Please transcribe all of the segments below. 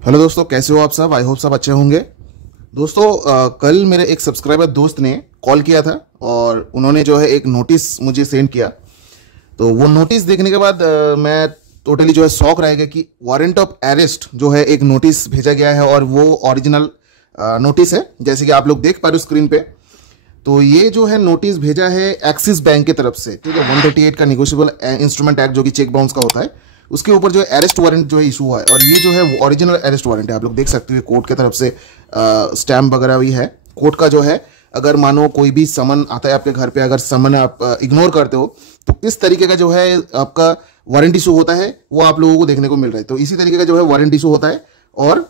Hello दोस्तों, कैसे हो आप सब। आई होप सब अच्छे होंगे। दोस्तों कल मेरे एक सब्सक्राइबर दोस्त ने कॉल किया था और उन्होंने जो है एक नोटिस मुझे सेंड किया। तो वो नोटिस देखने के बाद मैं टोटली जो है शॉक रह गया कि वारंट ऑफ अरेस्ट जो है एक नोटिस भेजा गया है और वो ओरिजिनल नोटिस है, जैसे कि आप लोग देख पा रहे हो स्क्रीन पे। तो ये जो है नोटिस भेजा है एक्सिस बैंक की तरफ से, ठीक है। 138 का निगोशिएबल इंस्ट्रूमेंट एक्ट जो कि चेक बाउंस का होता है, उसके ऊपर जो है अरेस्ट वारंट जो है इशू हुआ है। और ये जो है ओरिजिनल अरेस्ट वारंट है, आप लोग देख सकते हो कोर्ट की तरफ से स्टैम्प वगैरह भी है कोर्ट का जो है। अगर मानो कोई भी समन आता है आपके घर पे, अगर समन आप इग्नोर करते हो तो किस तरीके का जो है आपका वारंट इशू होता है वो आप लोगों को देखने को मिल रहा है। तो इसी तरीके का जो है वारंट इशू होता है। और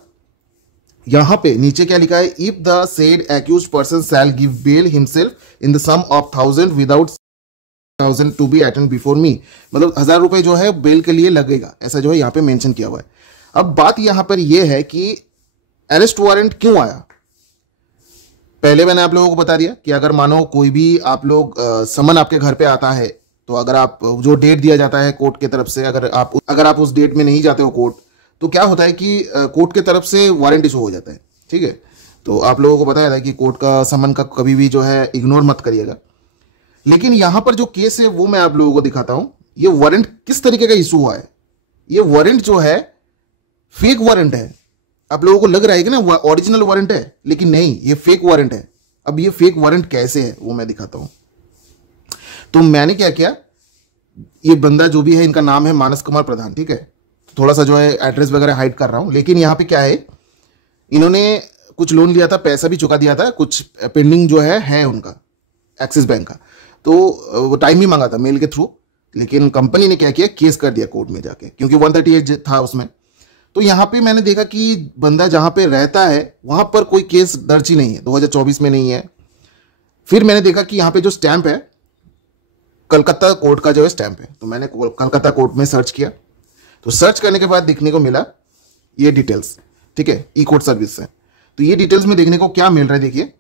यहां पे नीचे क्या लिखा है, if the said accused person shall give bail himself in the sum of 1000 without 1000 to be attend before me, मतलब 1000 रुपए जो है बेल के लिए लगेगा, ऐसा जो है यहाँ पे मेंशन किया हुआ है। अब बात यहां पर यह है कि अरेस्ट वारंट क्यों आया। पहले मैंने आप लोगों को बता दिया कि अगर मानो कोई भी आप लोग समन आपके घर पे आता है, तो अगर आप जो डेट दिया जाता है कोर्ट की तरफ से, अगर आप उस डेट में नहीं जाते हो कोर्ट, तो क्या होता है कि कोर्ट की तरफ से वारंट इशू हो जाता है, ठीक है। तो आप लोगों को बताया था कि कोर्ट का समन का कभी भी जो है इग्नोर मत करिएगा। लेकिन यहां पर जो केस है वो मैं आप लोगों को दिखाता हूं, ये वारंट किस तरीके का इशू हुआ है। ये वारंट जो है फेक वारंट है। आप लोगों को लग रहा है कि ना ओरिजिनल वारंट है, लेकिन नहीं, ये फेक वारंट है। अब ये फेक वारंट कैसे है वो मैं दिखाता हूं। तो मैंने क्या किया, ये बंदा जो भी है, इनका नाम है मानस कुमार प्रधान, ठीक है। थोड़ा सा जो है एड्रेस वगैरह हाइड कर रहा हूं, लेकिन यहां पे क्या है, इन्होंने कुछ लोन लिया था, पैसा भी चुका दिया था, कुछ पेंडिंग जो है उनका एक्सिस बैंक का। तो वो टाइम भी मांगा था मेल के थ्रू, लेकिन कंपनी ने क्या किया, केस कर दिया कोर्ट में जाके, क्योंकि 138 था उसमें। तो यहां पे मैंने देखा कि बंदा जहां पे रहता है वहां पर कोई केस दर्ज ही नहीं है, 2024 में नहीं है। फिर मैंने देखा कि यहां पे जो स्टैंप है कलकत्ता कोर्ट का जो है स्टैंप है। तो मैंने कलकत्ता कोर्ट में सर्च किया, तो सर्च करने के बाद देखने को मिला ये डिटेल्स, ठीक है, ई कोर्ट सर्विस से। तो ये डिटेल्स में देखने को क्या मिल रहा है, देखिए,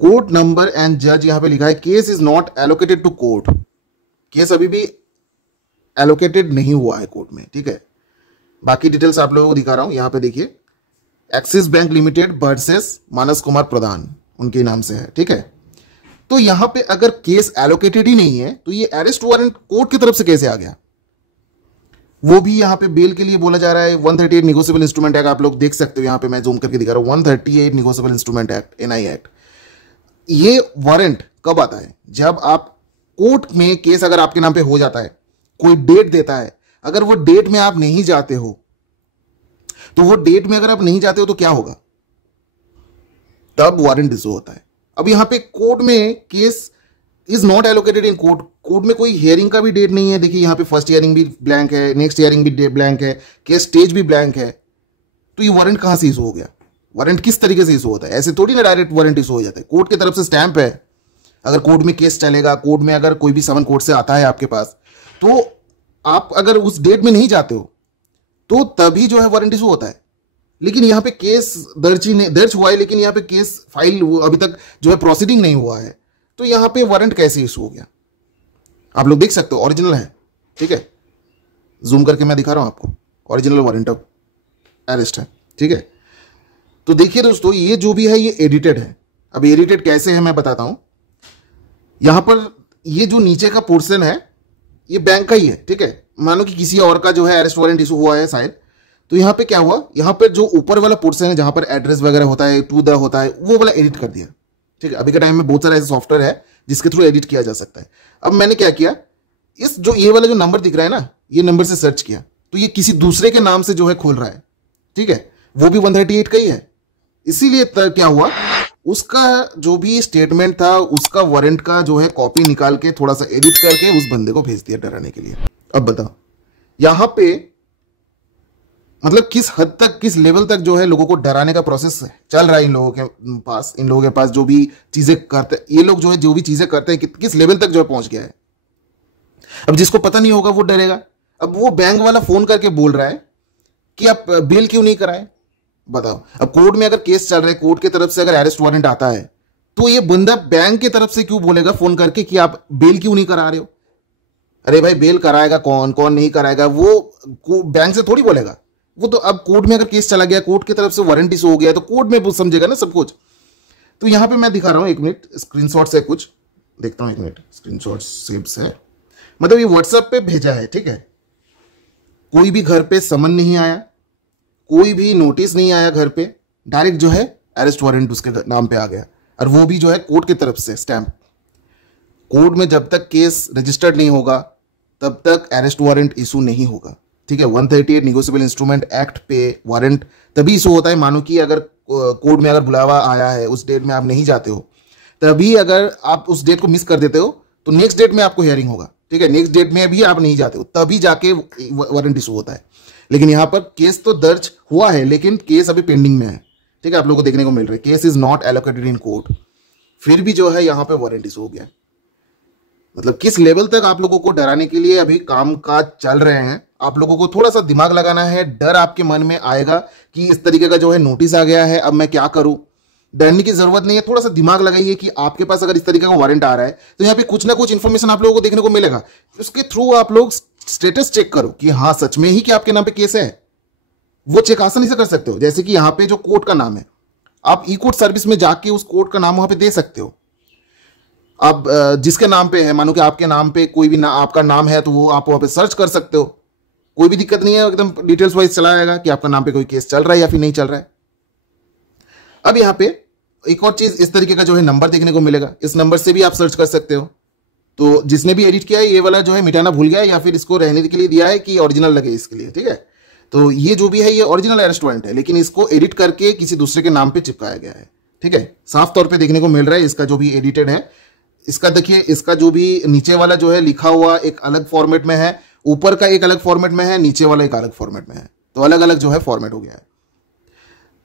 कोर्ट नंबर एंड जज यहां पे लिखा है, case is not allocated to court. Case अभी भी एलोकेटेड नहीं हुआ है कोर्ट में, ठीक है। बाकी डिटेल्स आप लोगों को दिखा रहा हूं, यहां पे देखिए, एक्सिस बैंक लिमिटेड वर्सेस मानस कुमार प्रधान उनके नाम से है, ठीक है। तो यहां पे अगर केस एलोकेटेड ही नहीं है, तो ये अरेस्ट वारंट कोर्ट की तरफ से कैसे आ गया। वो भी यहां पे बेल के लिए बोला जा रहा है। 138 निगोशिएबल इंस्ट्रूमेंट एक्ट आप लोग देख सकते हो, यहां पे मैं जूम करके दिखा रहा हूं, 138 negotiable instrument act, NI act. ये वारंट कब आता है, जब आप कोर्ट में केस अगर आपके नाम पे हो जाता है, कोई डेट देता है, अगर वो डेट में आप नहीं जाते हो, तो वो डेट में अगर आप नहीं जाते हो तो क्या होगा, तब वारंट इशू होता है। अब यहां पे कोर्ट में case is not allocated in court, court में कोई हियरिंग का भी डेट नहीं है। देखिए यहां पे फर्स्ट हियरिंग भी ब्लैंक है, नेक्स्ट हियरिंग भी ब्लैंक है, केस स्टेज भी ब्लैंक है। तो ये वारंट कहां से इशू हो गया, वारंट किस तरीके से इशू होता है। ऐसे थोड़ी ना डायरेक्ट वारंट इशू हो जाता है, कोर्ट की तरफ से स्टैंप है। अगर कोर्ट में केस चलेगा, कोर्ट में अगर कोई भी समन कोर्ट से आता है आपके पास, तो आप अगर उस डेट में नहीं जाते हो तो तभी जो है वारंट इशू होता है। लेकिन यहां पे केस दर्ज हुआ है, लेकिन यहां पे केस फाइल अभी तक जो है प्रोसीडिंग नहीं हुआ है, तो यहां पे वारंट कैसे इशू हो गया। आप लोग देख सकते हो ओरिजिनल है, ठीक है, जूम करके मैं दिखा रहा हूं आपको, ओरिजिनल वारंट ऑफ अरेस्ट है, ठीक है। तो देखिए दोस्तों, ये जो भी है ये एडिटेड है। अब एडिटेड कैसे है मैं बताता हूं। यहां पर ये जो नीचे का पोर्शन है ये बैंक का ही है, ठीक है। मानो कि किसी और का जो है अरेस्ट वारंट इशू हुआ है शायद, तो यहां पे क्या हुआ, यहां पे जो ऊपर वाला पोर्शन है जहां पर एड्रेस वगैरह होता है, टू द होता है, वो वाला एडिट कर दिया, ठीक है। अभी के टाइम में बहुत सारे ऐसे सॉफ्टवेयर है जिसके थ्रू एडिट किया जा सकता है। अब मैंने क्या किया, इस जो ये वाला जो नंबर दिख रहा है ना, ये नंबर से सर्च किया, तो ये किसी दूसरे के नाम से जो है खोल रहा है, ठीक है, वो भी 138 का ही है। इसीलिए क्या हुआ, उसका जो भी स्टेटमेंट था उसका वारंट का जो है कॉपी निकाल के थोड़ा सा एडिट करके उस बंदे को भेज दिया डराने के लिए। अब बताओ यहां पे मतलब किस हद तक, किस लेवल तक जो है लोगों को डराने का प्रोसेस चल रहा है इन लोगों के पास जो भी चीजें करते, ये लोग जो है जो भी चीजें करते हैं किस लेवल तक जो है पहुंच गया है। अब जिसको पता नहीं होगा वो डरेगा। अब वो बैंक वाला फोन करके बोल रहा है कि आप बेल क्यों नहीं कराए, बताओ। अब कोर्ट में अगर केस चल रहा है, कोर्ट की तरफ से अगर अरेस्ट वारंट आता है, तो ये बंदा बैंक की तरफ से क्यों बोलेगा फोन करके कि आप बेल क्यों नहीं करा रहे हो। अरे भाई, बेल कराएगा कौन, कौन नहीं कराएगा वो बैंक से थोड़ी बोलेगा, वो तो अब कोर्ट में अगर केस चला गया, कोर्ट की तरफ से वारंट इशू हो गया, तो कोर्ट में वो समझेगा ना सब कुछ। तो यहाँ पे मैं दिखा रहा हूँ, 1 मिनट, स्क्रीनशॉट है कुछ, देखता हूँ 1 मिनट, स्क्रीनशॉट सेव्स है, मतलब ये व्हाट्सएप पे भेजा है, ठीक है। कोई भी घर पे समन नहीं आया, कोई भी नोटिस नहीं आया घर पे, डायरेक्ट जो है अरेस्ट वारंट उसके नाम पे आ गया, और वो भी जो है कोर्ट की तरफ से स्टैंप। कोर्ट में जब तक केस रजिस्टर्ड नहीं होगा तब तक अरेस्ट वारंट इशू नहीं होगा, ठीक है। 138 निगोशिएबल इंस्ट्रूमेंट एक्ट पे वारंट तभी इशू होता है, मानो कि अगर कोर्ट में अगर बुलावा आया है, उस डेट में आप नहीं जाते हो, तभी अगर आप उस डेट को मिस कर देते हो तो नेक्स्ट डेट में आपको हियरिंग होगा, ठीक है। नेक्स्ट डेट में भी आप नहीं जाते हो, तभी जाके वारंट इशू होता है। लेकिन यहाँ पर केस तो दर्ज हुआ है, लेकिन केस अभी पेंडिंग में है, ठीक है। आप लोगों को देखने को मिल रहा है case is not allocated in court, फिर भी जो है यहाँ पे वारंट इशू हो गया। मतलब किस लेवल तक आप लोगों को डराने के लिए अभी काम काज चल रहे हैं। आप लोगों को थोड़ा सा दिमाग लगाना है, डर आपके मन में आएगा कि इस तरीके का जो है नोटिस आ गया है, अब मैं क्या करूं। डरने की जरूरत नहीं है, थोड़ा सा दिमाग लगाइए कि आपके पास अगर इस तरीके का वारंट आ रहा है तो यहाँ पे कुछ ना कुछ इंफॉर्मेशन आप लोगों को देखने को मिलेगा, उसके थ्रू आप लोग स्टेटस चेक करो कि हाँ सच में ही कि आपके नाम पे केस है। वो चेक आसानी से कर सकते हो, जैसे कि यहाँ पे जो कोर्ट का नाम है, आप ई कोर्ट सर्विस में जाके उस कोर्ट का नाम वहां पे दे सकते हो। आप जिसके नाम पे है, मानो कि आपके नाम पे कोई भी आपका नाम है, तो वो आप वहां पे सर्च कर सकते हो, कोई भी दिक्कत नहीं है, एकदम डिटेल्स वाइज चला आएगा कि आपका नाम पे कोई केस चल रहा है या फिर नहीं चल रहा है। अब यहाँ पे एक और चीज, इस तरीके का जो है नंबर देखने को मिलेगा, इस नंबर से भी आप सर्च कर सकते हो। तो जिसने भी एडिट किया है ये वाला जो है मिटाना भूल गया है या फिर इसको रहने के लिए दिया है कि ओरिजिनल लगे इसके लिए, ठीक है। तो ये जो भी है ये ओरिजिनल अरेस्ट वारंट है, लेकिन इसको एडिट करके किसी दूसरे के नाम पे चिपकाया गया है, ठीक है। साफ तौर पे देखने को मिल रहा है इसका जो भी एडिटेड है, इसका देखिए, इसका जो भी नीचे वाला जो है लिखा हुआ एक अलग फॉर्मेट में है, ऊपर का एक अलग फॉर्मेट में है, नीचे वाला एक अलग फॉर्मेट में है, तो अलग अलग जो है फॉर्मेट हो गया है।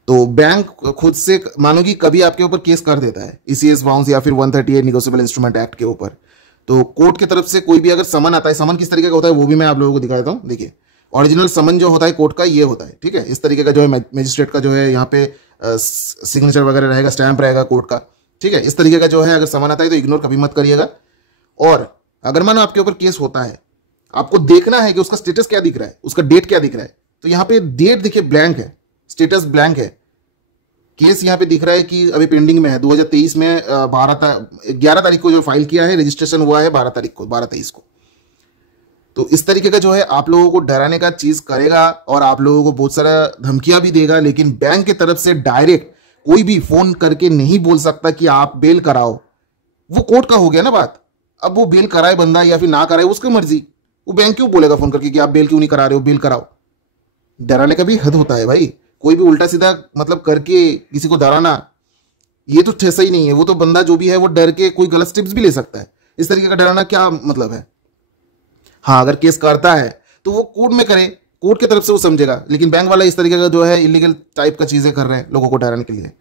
तो बैंक खुद से मानो कि कभी आपके ऊपर केस कर देता है ईसीएस बाउंस या फिर 138 निगोशिएबल इंस्ट्रूमेंट एक्ट के ऊपर, तो कोर्ट की तरफ से कोई भी अगर समन आता है, समन किस तरीके का होता है वो भी मैं आप लोगों को दिखा देता हूं। देखिए ओरिजिनल समन जो होता है कोर्ट का ये होता है, ठीक है। इस तरीके का जो है मजिस्ट्रेट का जो है यहाँ पे सिग्नेचर वगैरह रहेगा, स्टैंप रहेगा कोर्ट का, ठीक है। इस तरीके का जो है अगर समन आता है तो इग्नोर कभी मत करिएगा। और अगर मानो आपके ऊपर केस होता है, आपको देखना है कि उसका स्टेटस क्या दिख रहा है, उसका डेट क्या दिख रहा है। तो यहाँ पे डेट देखिए ब्लैंक है, स्टेटस ब्लैंक है, केस यहाँ पे दिख रहा है कि अभी पेंडिंग में है। 2023 में 11 तारीख को जो फाइल किया है, रजिस्ट्रेशन हुआ है 12 तारीख को, 12-23 को। तो इस तरीके का जो है आप लोगों को डराने का चीज करेगा और आप लोगों को बहुत सारा धमकियां भी देगा, लेकिन बैंक की तरफ से डायरेक्ट कोई भी फोन करके नहीं बोल सकता कि आप बेल कराओ। वो कोर्ट का हो गया ना बात। अब वो बेल कराए बंदा या फिर ना कराए उसकी मर्जी, वो बैंक क्यों बोलेगा फोन करके कि आप बेल क्यों नहीं करा रहे हो, बेल कराओ। डराने का भी हद होता है भाई, कोई भी उल्टा सीधा मतलब करके किसी को डराना ये तो सही नहीं है। वो तो बंदा जो भी है वो डर के कोई गलत स्टेप्स भी ले सकता है, इस तरीके का डराना क्या मतलब है। हाँ अगर केस करता है तो वो कोर्ट में करे, कोर्ट की तरफ से वो समझेगा, लेकिन बैंक वाला इस तरीके का जो है इलीगल टाइप का चीजें कर रहे हैं लोगों को डराने के लिए।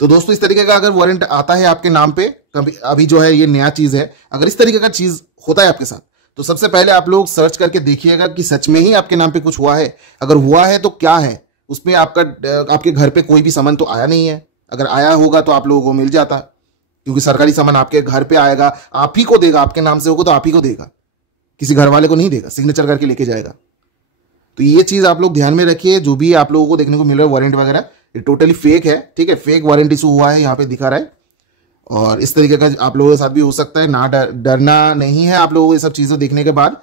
तो दोस्तों इस तरीके का अगर वारंट आता है आपके नाम पे, कभी अभी जो है ये नया चीज है, अगर इस तरीके का चीज होता है आपके साथ तो सबसे पहले आप लोग सर्च करके देखिएगा कि सच में ही आपके नाम पे कुछ हुआ है। अगर हुआ है तो क्या है उसमें, आपके घर पे कोई भी समन तो आया नहीं है। अगर आया होगा तो आप लोगों को मिल जाता, क्योंकि सरकारी समन आपके घर पे आएगा, आप ही को देगा, आपके नाम से होगा तो आप ही को देगा, किसी घर वाले को नहीं देगा, सिग्नेचर करके लेके जाएगा। तो ये चीज आप लोग ध्यान में रखिए। जो भी आप लोगों को देखने को मिल रहा है वारंट वगैरह, ये टोटली फेक है, ठीक है। फेक वारंट इशू हुआ है यहाँ पे दिखा रहा है, और इस तरीके का आप लोगों के साथ भी हो सकता है। ना डरना नहीं है आप लोगों को ये सब चीजें देखने के बाद।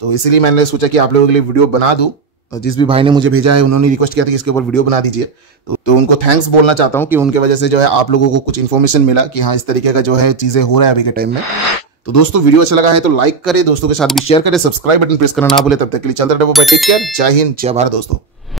तो इसलिए मैंने सोचा कि आप लोगों के लिए वीडियो बना दूं। जिस भी भाई ने मुझे भेजा है उन्होंने रिक्वेस्ट किया था कि इसके ऊपर वीडियो बना दीजिए, तो उनको थैंक्स बोलना चाहता हूं कि उनके वजह से जो है आप लोगों को कुछ इन्फॉर्मेशन मिला कि हाँ इस तरीके का जो है चीजें हो रहा है अभी के टाइम में। तो दोस्तों वीडियो अच्छा लगा है तो लाइक करें, दोस्तों के साथ भी शेयर करें, सब्सक्राइब बटन प्रेस करना ना भूले। तब तक के लिए चलते रहो, टेक केयर, जय हिंद, जय भारत दोस्तों।